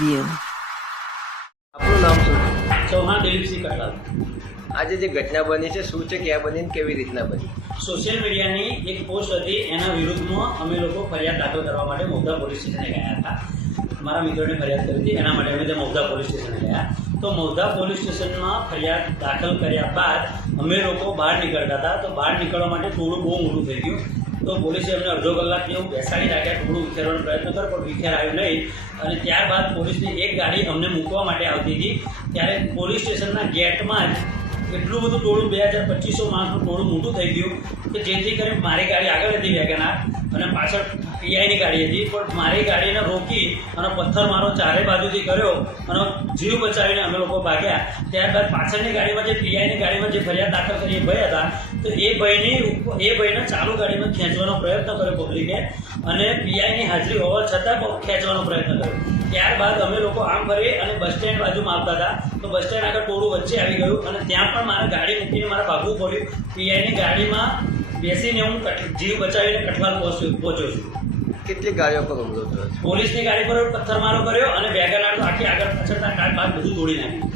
જોઈએ આપણું નામ શું? ચૌહાણ દિલીપસિંહ કટલાલ આજે જે ઘટના બની છે શું છે ક્યાં બની કેવી રીતના બની? સોશિયલ મીડિયાની એક પોસ્ટ હતી એના વિરુદ્ધમાં અમે લોકો ફરિયાદ દાખલ કરવા માટે મોગદા પોલીસ સ્ટેશને ગયા હતા. મારા મિત્રોને ફરિયાદ કરી હતી એના માટે અમે ત્યાં મોગદા પોલીસ સ્ટેશને ગયા. તો મોગદા પોલીસ સ્ટેશનમાં ફરિયાદ દાખલ કર્યા બાદ અમે લોકો બહાર નીકળતા હતા. તો બહાર નીકળવા માટે થોડું બહુ મોટું થઈ ગયું. તો પોલીસે એમને અડધો કલાક જેવું બેસાડી રાખ્યા ટુકડું વિખેરવાનો પ્રયત્ન કર્યો, પણ વિખેર આવ્યો નહીં. અને ત્યારબાદ પોલીસની એક ગાડી અમને મૂકવા માટે આવતી હતી. ત્યારે પોલીસ સ્ટેશનના ગેટમાં જ એટલું બધું ટોળું, બે હજાર પચીસો માણસનું ટોળું મોટું થઈ ગયું કે જેથી કરીને મારી ગાડી આગળ હતી વેગનાર અને પાછળ પીઆઈની ગાડી હતી, પણ મારી ગાડીને રોકી અને પથ્થર મારો ચારે બાજુથી કર્યો અને જીવ બચાવીને અમે લોકો ભાગ્યા. ત્યારબાદ પાછળની ગાડીમાં જે પીઆઈની ગાડીમાં જે ફરિયાદ દાખલ કરી એ ભાઈ હતા, તો એ ભાઈની એ ભાઈને ચાલુ ગાડીમાં ખેંચવાનો પ્રયત્ન કર્યો પબ્લિકે અને પીઆઈની હાજરી હોવા છતાં પણ ખેંચવાનો પ્રયત્ન કર્યો. ત્યારબાદ અમે લોકો આમ ફરી અને બસ સ્ટેન્ડ બાજુમાં આવતા હતા. તો બસ સ્ટેન્ડ આગળ ટોળું વચ્ચે આવી ગયું અને ત્યાં પણ મારે ગાડી મૂકીને મારે ભાગવું પડ્યું. પીઆઈની ગાડીમાં બેસીને હું જીવ બચાવીને કઠવાલ પહોંચ્યો પહોંચ્યો છું. કેટલી ગાડીઓ પર હુમલો થયો પોલીસની ગાડી પર પથ્થરમારો કર્યો અને વેગનાર આખી આગળ પાછળના કાર બાદ બધું તોડી નાખ્યું.